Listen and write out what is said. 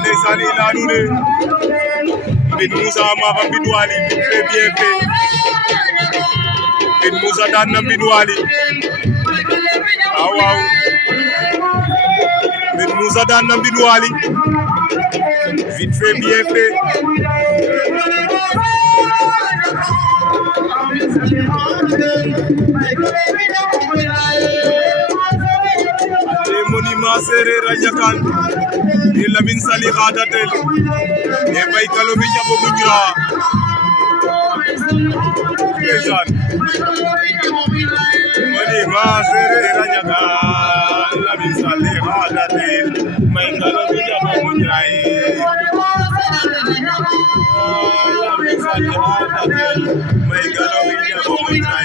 ndeysaan il a donné Mbine Moussa Mafa Mbine Waly vite fait bien fait Mbine Moussa daan na Mbine Waly waaw waaw Mbine Moussa daan na Mbine Waly vite fait bien fait les monuments Sereer a Njakane et Lamine Sali Khadatel et Baye Kalomi Diabo Mounira ndeysaan monuments Sereer a Njakane Lamine Sali Khadatel Baye Kalomi Diabo Mounira Lamine Sali Khadatel Baye Kalomi Diabo Mounira